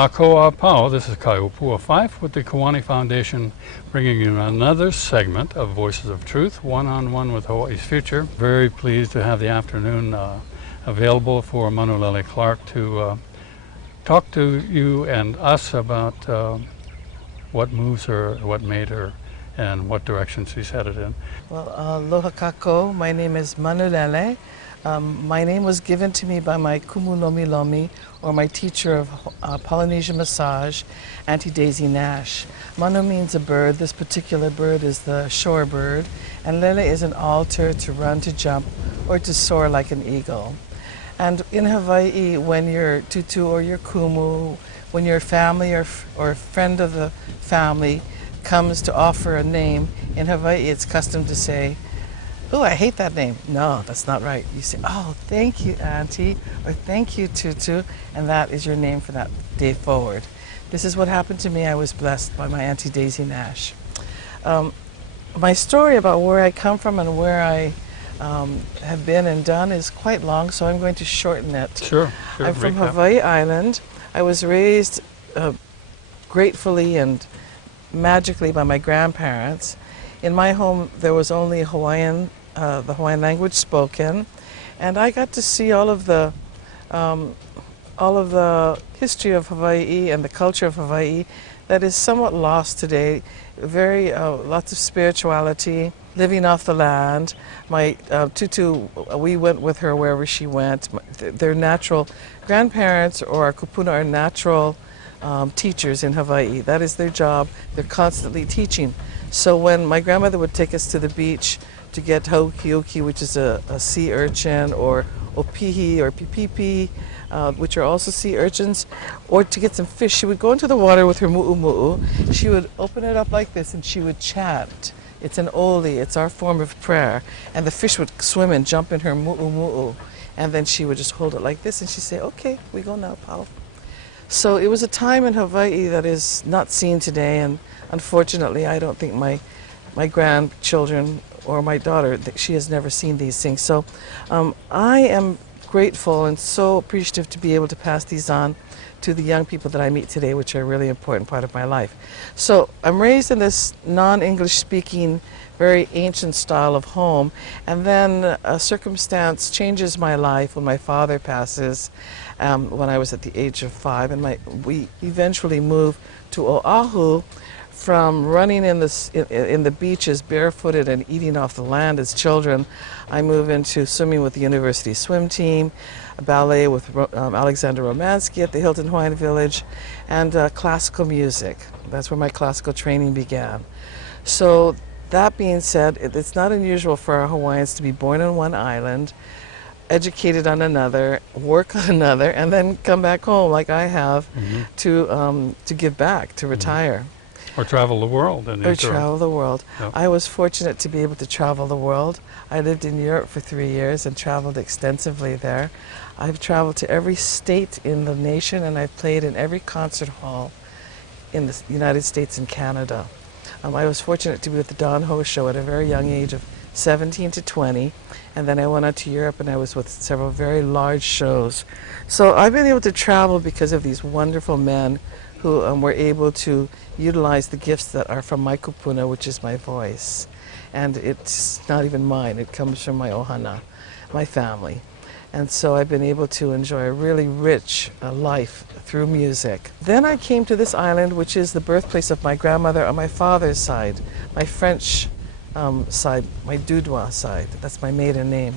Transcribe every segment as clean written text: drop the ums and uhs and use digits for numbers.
Kakoa Pau. This is Kaiopua Fife with the Kiwani Foundation, bringing you another segment of Voices of Truth, one-on-one with Hawaii's future. Very pleased to have the afternoon available for Manulele Clarke to talk to you and us about what moves her, what made her, and what direction she's headed in. Well, aloha kako. My name is Manulele. My name was given to me by my kumu lomi lomi, or my teacher of Polynesian massage, Auntie Daisy Nash. Manu means a bird. This particular bird is the shore bird, and lele is an altar to run, to jump, or to soar like an eagle. And in Hawaii, when your tutu or your kumu, when your family or friend of the family comes to offer a name, in Hawaii it's custom to say, "Oh, I hate that name." No, that's not right. You say, "Oh, thank you, Auntie," or "Thank you, Tutu," and that is your name for that day forward. This is what happened to me. I was blessed by my Auntie Daisy Nash. My story about where I come from and where I have been and done is quite long, so I'm going to shorten it. Sure. I'm from Hawaii Island. I was raised gratefully and magically by my grandparents. In my home, there was only Hawaiian, the Hawaiian language spoken, and I got to see all of the history of Hawaii and the culture of Hawaii that is somewhat lost today. Very lots of spirituality, living off the land. My tutu, we went with her wherever she went. Their natural grandparents, or our kupuna, are natural teachers in Hawaii. That is their job. They're constantly teaching. So when my grandmother would take us to the beach to get haukioki, which is a sea urchin, or opihi or pipipi, which are also sea urchins, or to get some fish, she would go into the water with her mu'umu'u. She would open it up like this and she would chant. It's an oli, it's our form of prayer. And the fish would swim and jump in her mu'umu'u. And then she would just hold it like this and she'd say, "Okay, we go now, pal." So it was a time in Hawaii that is not seen today, and unfortunately I don't think my grandchildren or my daughter, she has never seen these things. So I am grateful and so appreciative to be able to pass these on to the young people that I meet today, which are a really important part of my life. So I'm raised in this non-English speaking, very ancient style of home, and then a circumstance changes my life when my father passes when I was at the age of 5, and we eventually moved to Oahu. From running in the beaches barefooted and eating off the land as children, I moved into swimming with the university swim team, ballet with Alexander Romansky at the Hilton Hawaiian Village, and classical music. That's where my classical training began. So that being said, it's not unusual for our Hawaiians to be born on one island, educated on another, work on another, and then come back home like I have to give back, to retire. Or travel the world. Or travel the world. Yep. I was fortunate to be able to travel the world. I lived in Europe for 3 years and traveled extensively there. I've traveled to every state in the nation, and I've played in every concert hall in the United States and Canada. I was fortunate to be with the Don Ho Show at a very young age of 17 to 20, and then I went out to Europe and I was with several very large shows. So I've been able to travel because of these wonderful men who were able to utilize the gifts that are from my kupuna, which is my voice. And it's not even mine, it comes from my ohana, my family. And so I've been able to enjoy a really rich life through music. Then I came to this island, which is the birthplace of my grandmother on my father's side, my French side, my Dudwa side. That's my maiden name.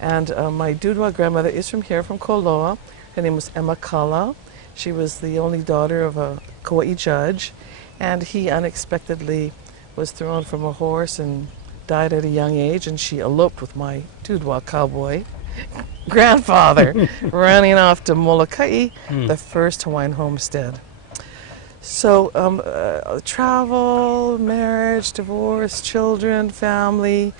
And my Dudwa grandmother is from here, from Koloa. Her name was Emma Kala. She was the only daughter of a Kauai judge, and he unexpectedly was thrown from a horse and died at a young age, and she eloped with my Dudwa cowboy grandfather, running off to Molokai, the first Hawaiian homestead. So travel, marriage, divorce, children, family,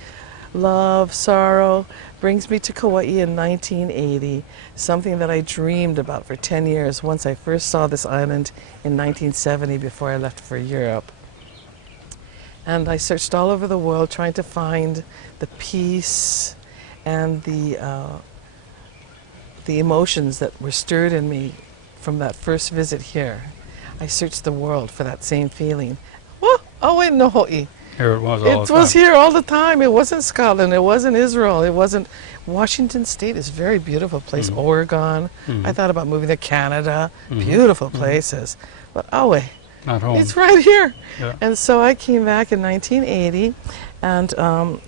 love, sorrow, brings me to Kauai in 1980, something that I dreamed about for 10 years once I first saw this island in 1970 before I left for Europe. And I searched all over the world trying to find the peace and the emotions that were stirred in me from that first visit here, I searched the world for that same feeling. Oh, wait, no, Here it was all it the was time. here all the time. It wasn't Scotland. It wasn't Israel. It wasn't. Washington State is a very beautiful place. Oregon. I thought about moving to Canada. Beautiful places. But oh wait, Not home. it's right here. Yeah. And so I came back in 1980, and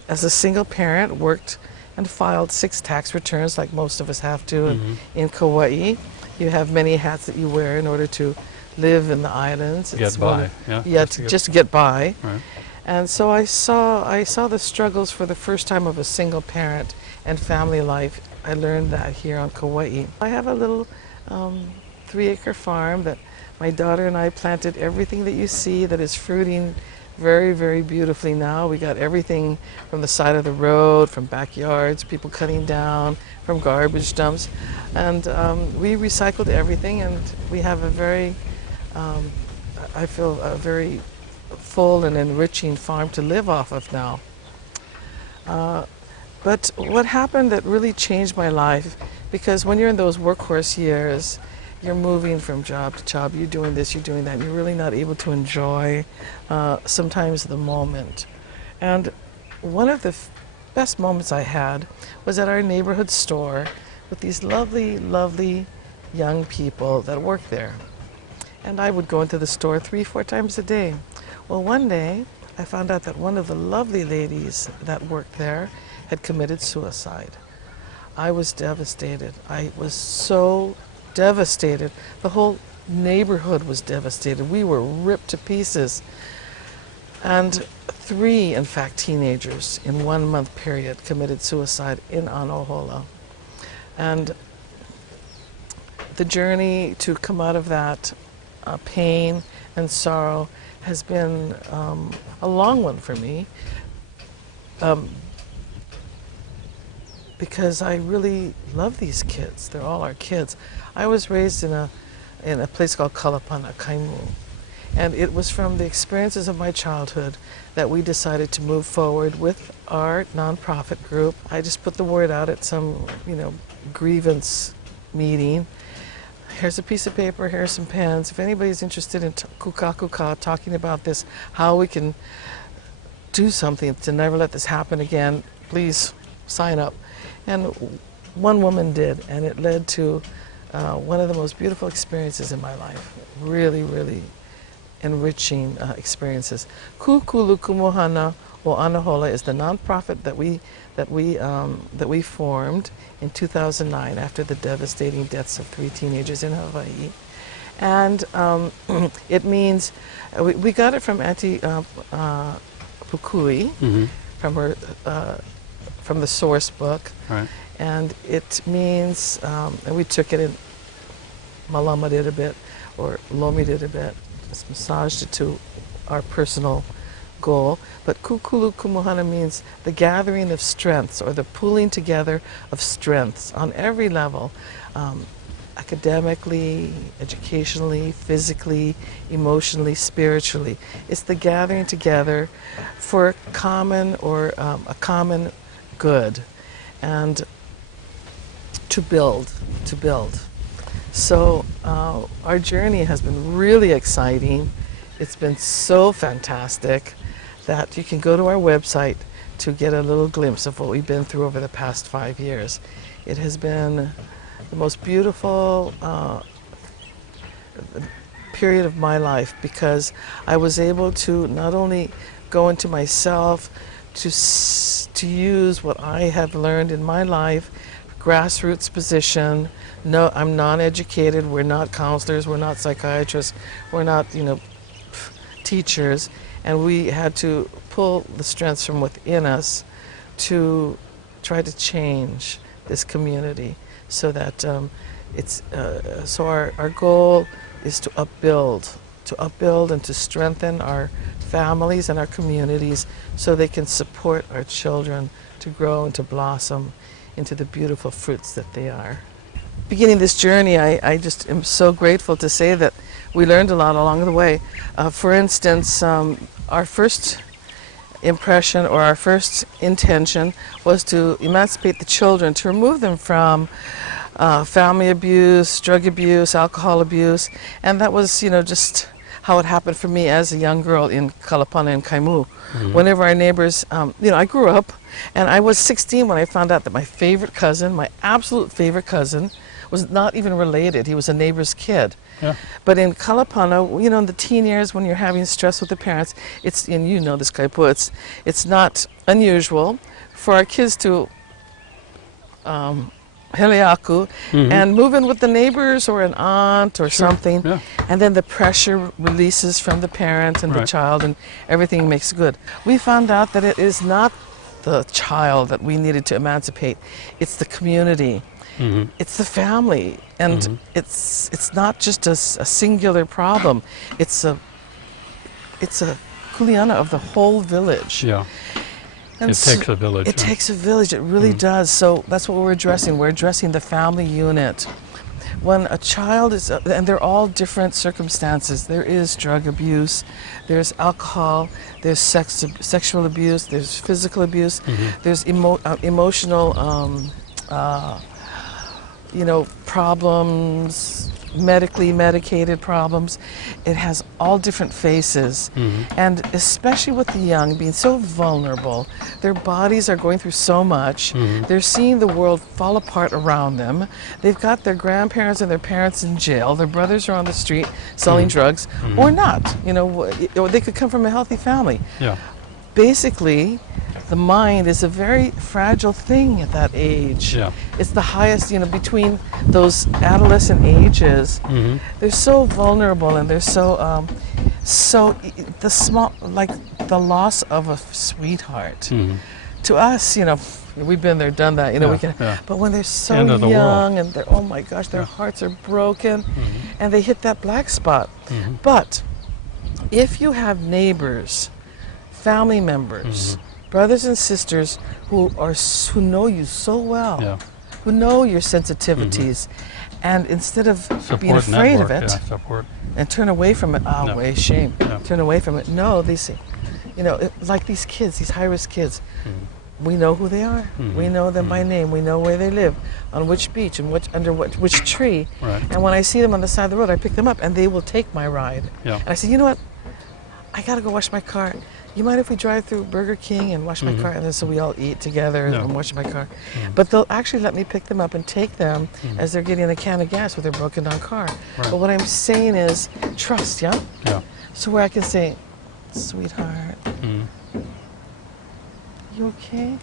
as a single parent, worked and filed 6 tax returns, like most of us have to in Kauai. You have many hats that you wear in order to live in the islands. Get by. Yeah. Yeah, just to get by. Right. And so I saw the struggles for the first time of a single parent and family life. I learned that here on Kauai. I have a little 3-acre farm that my daughter and I planted everything that you see that is fruiting very, very beautifully now. We got everything from the side of the road, from backyards, people cutting down, from garbage dumps. And we recycled everything, and we have a very, I feel, a very full and enriching farm to live off of now. But what happened that really changed my life, because when you're in those workhorse years, you're moving from job to job, you're doing this, you're doing that, and you're really not able to enjoy sometimes the moment. And one of the best moments I had was at our neighborhood store with these lovely, lovely young people that work there. And I would go into the store 3-4 times a day. Well, one day I found out that one of the lovely ladies that worked there had committed suicide. I was devastated. I was so devastated. The whole neighborhood was devastated. We were ripped to pieces. And 3, in fact, teenagers in 1 month period committed suicide in Anohola. And the journey to come out of that pain and sorrow has been a long one for me, because I really love these kids. They're all our kids. I was raised in a place called Kalapana, Kaimu, and it was from the experiences of my childhood that we decided to move forward with our nonprofit group. I just put the word out at some, grievance meeting. Here's a piece of paper, here's some pens. If anybody's interested in kuka talking about this, how we can do something to never let this happen again, please sign up. And one woman did, and it led to one of the most beautiful experiences in my life. Really, really enriching experiences. Ohana o Anahola is the nonprofit that we formed in 2009 after the devastating deaths of 3 teenagers in Hawaii. And it means, we got it from Auntie Pukui, from the source book. Right. And it means, and we took it in, Malama did a bit, or Lomi did a bit, just massaged it to our personal goal. But Kukulu Kumuhana means the gathering of strengths, or the pooling together of strengths on every level, academically, educationally, physically, emotionally, spiritually. It's the gathering together for common, or a common good, and to build. So our journey has been really exciting. It's been so fantastic that you can go to our website to get a little glimpse of what we've been through over the past 5 years. It has been the most beautiful period of my life, because I was able to not only go into myself, to use what I have learned in my life, grassroots position. No, I'm non-educated. We're not counselors. We're not psychiatrists. We're not, teachers. And we had to pull the strengths from within us to try to change this community, so that so our goal is to upbuild and to strengthen our families and our communities, so they can support our children to grow and to blossom into the beautiful fruits that they are. Beginning this journey, I just am so grateful to say that we learned a lot along the way. For instance, our first impression, or our first intention, was to emancipate the children, to remove them from family abuse, drug abuse, alcohol abuse, and that was, just how it happened for me as a young girl in Kalapana and Kaimu. Whenever our neighbors, I grew up, and I was 16 when I found out that my favorite cousin, my absolute favorite cousin, was not even related. He was a neighbor's kid. Yeah. But in Kalapana, in the teen years when you're having stress with the parents, it's, and you know this, Kaipu, it's not unusual for our kids to heleaku and move in with the neighbors or an aunt or something. Yeah. And then the pressure releases from the parent and the Right. child, and everything makes good. We found out that it is not the child that we needed to emancipate. It's the community. It's the family, and it's not just a singular problem. It's a kuleana of the whole village. Yeah. And It takes a village. It takes a village. It really does. So that's what we're addressing. We're addressing the family unit. When a child is, and they're all different circumstances. There is drug abuse, there's alcohol, there's sexual abuse, there's physical abuse, there's emotional problems, medically medicated problems. It has all different faces. And especially with the young being so vulnerable, their bodies are going through so much. They're seeing the world fall apart around them. They've got their grandparents and their parents in jail. Their brothers are on the street selling drugs, or not. Or they could come from a healthy family. Yeah. Basically, the mind is a very fragile thing at that age. Yeah. It's the highest, between those adolescent ages. They're so vulnerable, and they're so the loss of a sweetheart. To us, we've been there, done that. We can. Yeah. But when they're so End of the young world. and they're, oh my gosh, their hearts are broken, and they hit that black spot. But if you have neighbors, family members, brothers and sisters who know you so well, who know your sensitivities, and instead of being afraid of it and turn away from it, shame, turn away from it. No, they say, like these kids, these high-risk kids, we know who they are. We know them by name. We know where they live, on which beach, and under which tree. Right. And when I see them on the side of the road, I pick them up, and they will take my ride. Yeah. And I say, you know what? I gotta go wash my car. You mind if we drive through Burger King and wash my car? And then so we all eat together and wash my car. But they'll actually let me pick them up and take them as they're getting a can of gas with their broken down car. Right. But what I'm saying is trust, yeah? Yeah. So where I can say, sweetheart, you okay?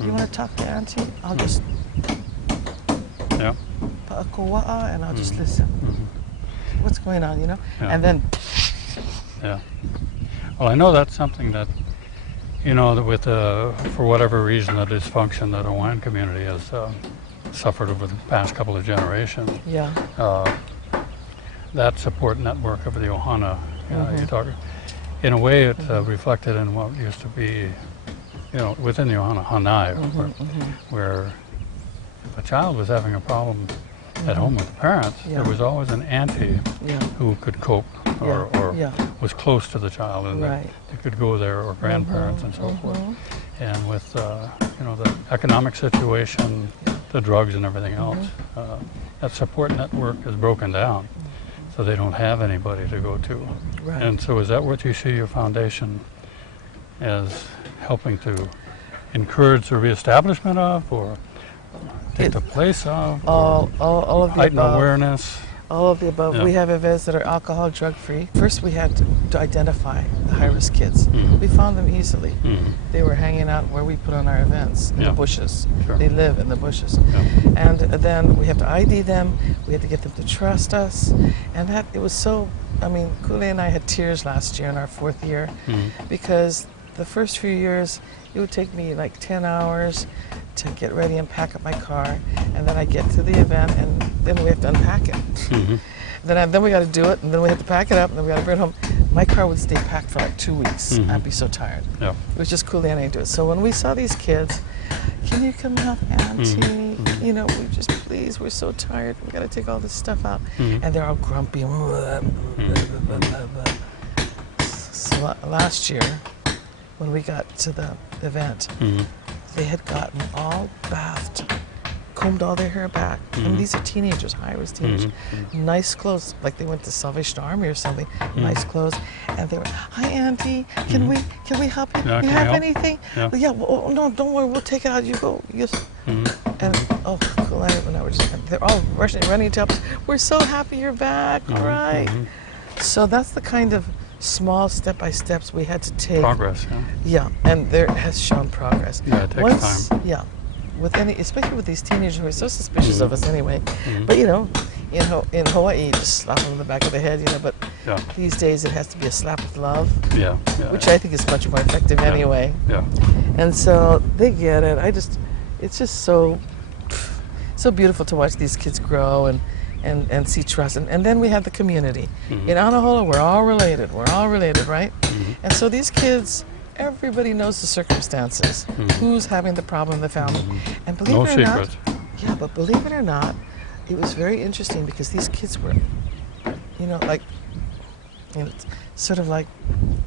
You want to talk to Auntie? I'll just pa'akoa'a and I'll just listen. What's going on, Yeah. And then Yeah. Well, I know that's something that, that with, for whatever reason, the dysfunction that the Hawaiian community has suffered over the past couple of generations, that support network of the Ohana, you talk, in a way it reflected in what used to be, within the Ohana, Hanai, where if a child was having a problem at home with the parents, there was always an auntie who could cope or was close to the child, and they could go there, or grandparents and so forth. And with the economic situation, the drugs and everything else, that support network is broken down, so they don't have anybody to go to. Right. And so is that what you see your foundation as helping to encourage the reestablishment of, or take the place of, all of the heighten above. awareness? All of the above. Yeah. We have events that are alcohol, drug-free. First, we had to identify the high-risk kids. We found them easily. They were hanging out where we put on our events, in the bushes. Sure. They live in the bushes. And then we have to ID them. We had to get them to trust us. And it was so, Kule and I had tears last year in our 4th year, because the first few years, it would take me like 10 hours to get ready and pack up my car, and then I get to the event, and then we have to unpack it. Then we got to do it, and then we have to pack it up, and then we got to bring it home. My car would stay packed for like 2 weeks. I'd be so tired. Yeah. It was just cool, and I do it. So when we saw these kids, can you come help Auntie? We just, please, we're so tired. We got to take all this stuff out, and they're all grumpy. So last year, when we got to the event, they had gotten all bathed, combed all their hair back. And these are teenagers, high-risk teenagers. Nice clothes, like they went to Salvation Army or something. Nice clothes, and they were, "Hi, Auntie, can we help you? Yeah, You can have we help? anything? Yeah. Well, yeah. Well, oh, no, don't worry, we'll take it out. You go. Yes." And oh, cool. They're all running to help us. "We're so happy you're back. All right." So that's the kind of small step-by-steps we had to take. Progress, yeah. Yeah, and there has shown progress. Yeah, it takes time. Yeah, especially with these teenagers who are so suspicious of us anyway. But in Hawaii, you just slap them on the back of the head, But Yeah. these days, it has to be a slap with love, Yeah. which I think is much more effective anyway. Yeah. And so they get it. It's just so beautiful to watch these kids grow and see trust. And then we have the community. In Anahola, we're all related. We're all related, right? And so these kids, everybody knows the circumstances. Who's having the problem in the family. And believe No it or secrets. not, yeah, but believe it or not, it was very interesting because these kids were, it's sort of like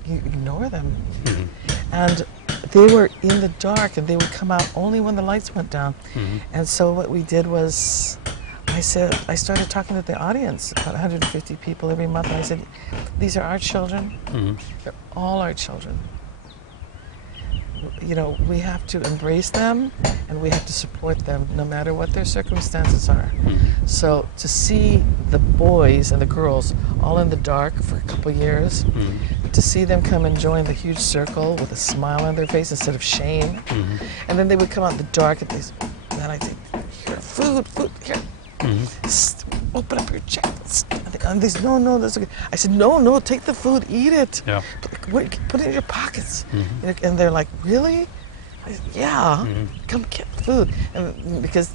you ignore them. And they were in the dark and they would come out only when the lights went down. And so what we did was, I started talking to the audience, about 150 people every month, and I said, "These are our children. They're all our children. We have to embrace them and we have to support them no matter what their circumstances are." So to see the boys and the girls all in the dark for a couple years, to see them come and join the huge circle with a smile on their face instead of shame, and then they would come out in the dark and I'd say, "Here, food, here. Open up your jackets." And they said, "No, that's okay." I said, No, take the food, eat it. Yeah. Put it in your pockets." And they're like, "Really?" I said, "Yeah, come get the food." And because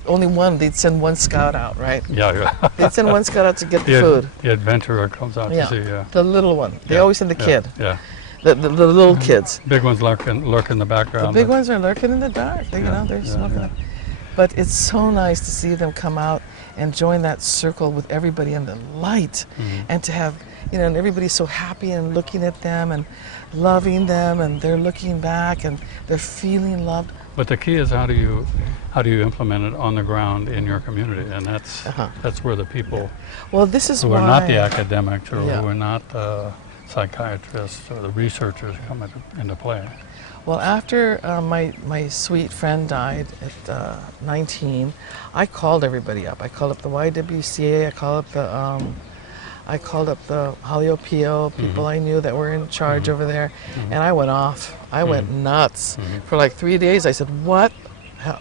they'd send one scout out, right? Yeah. They'd send one scout out to get the food. The adventurer comes out to see, yeah. The little one. They always send the kid. Yeah. The little kids. Big ones lurk in the background. The big ones are lurking in the dark. They're smoking up. But it's so nice to see them come out and join that circle with everybody in the light, and to have, and everybody's so happy and looking at them and loving them, and they're looking back and they're feeling loved. But the key is how do you implement it on the ground in your community, and that's where the people This is who why are not the academics or Yeah. who are not the psychiatrists or the researchers come into play. Well, after my sweet friend died at 19, I called everybody up. I called up the YWCA. I called up the Haleopio people I knew that were in charge over there, and I went off. I went nuts for like 3 days. I said, "What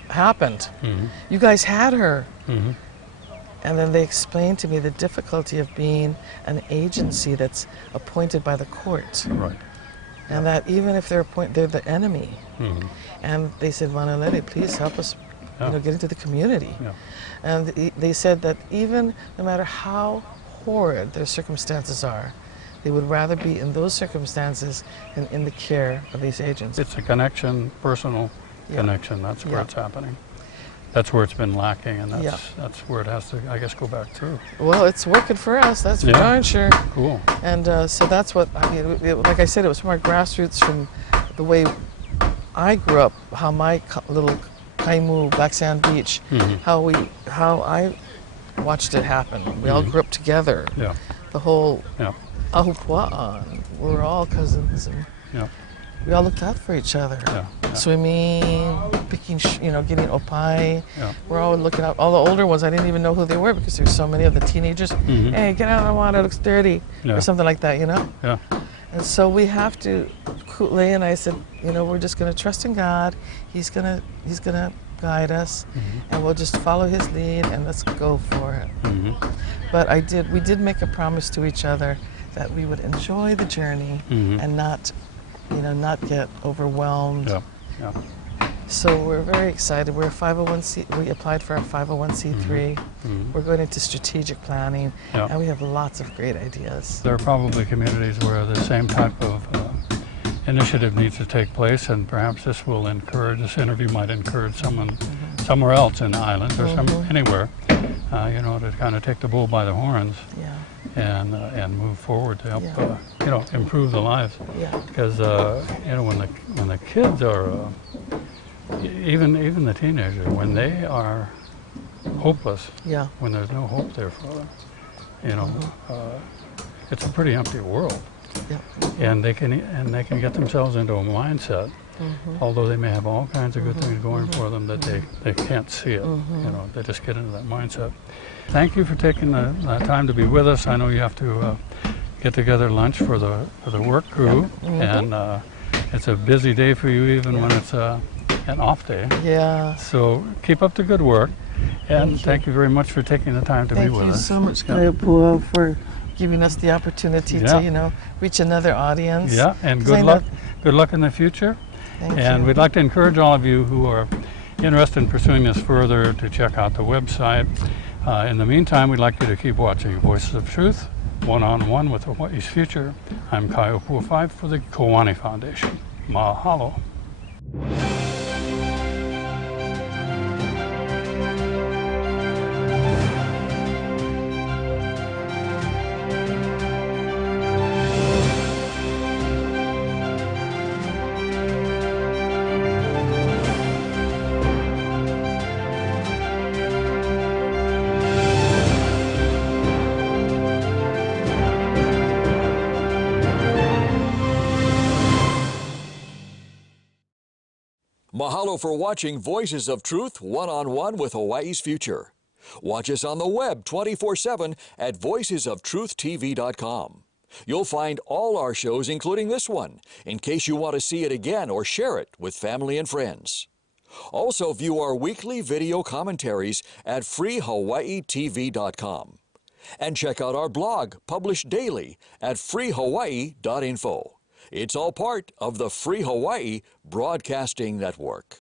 happened? You guys had her." And then they explained to me the difficulty of being an agency that's appointed by the court. Right. And that even if they're the enemy. And they said, "Manulele, please help us get into the community." Yeah. And they said that even no matter how horrid their circumstances are, they would rather be in those circumstances than in the care of these agents. It's a connection, personal connection. That's where it's happening. That's where it's been lacking, and that's where it has to, I guess, go back to. Well, it's working for us, that's for darn sure. Cool. And so that's what, like I said, it was from our grassroots, from the way I grew up, how my little Kaimu, Black Sand Beach, how I watched it happen. We all grew up together. Yeah. The whole Yeah. Ahupua'a, we were all cousins, and we all looked out for each other. Yeah. Swimming, picking, getting opai. Yeah. We're all looking out. All the older ones, I didn't even know who they were because there's so many of the teenagers. Hey, get out of the water, it looks dirty, or something like that, Yeah. And so we have to. Kule and I said, we're just going to trust in God. He's gonna guide us, and we'll just follow His lead and let's go for it. But we did make a promise to each other that we would enjoy the journey and not get overwhelmed. Yeah. Yeah. So we're very excited. We're a 501c. We applied for our 501c3. We're going into strategic planning, and we have lots of great ideas. There are probably communities where the same type of initiative needs to take place, and perhaps this interview might encourage someone somewhere else in the islands or anywhere, to kind of take the bull by the horns and move forward to help improve the lives. Yeah. Because when the kids are even the teenagers, when they are hopeless Yeah. when there's no hope there for them. You know, it's a pretty empty world. Yeah. And they can get themselves into a mindset, although they may have all kinds of good things going for them, that they can't see it. You know, they just get into that mindset. Thank you for taking the time to be with us. I know you have to get together lunch for the work crew, and it's a busy day for you, even when it's an off day. Yeah. So keep up the good work, and thank you very much for taking the time to be with us. Thank you so much, Kayapua, for giving us the opportunity to, you know, reach another audience. Yeah, and good luck. Good luck in the future. Thank And you. we'd like to encourage all of you who are interested in pursuing this further to check out the website. In the meantime, we'd like you to keep watching Voices of Truth, one-on-one with Hawaii's Future. I'm Kaiopua 5 for the Kewanee Foundation. Mahalo. Mahalo for watching Voices of Truth one-on-one with Hawaii's Future. Watch us on the web 24/7 at voicesoftruth.tv.com. You'll find all our shows, including this one, in case you want to see it again or share it with family and friends. Also view our weekly video commentaries at freehawaiitv.com. And check out our blog, published daily, at freehawaii.info. It's all part of the Free Hawaii Broadcasting Network.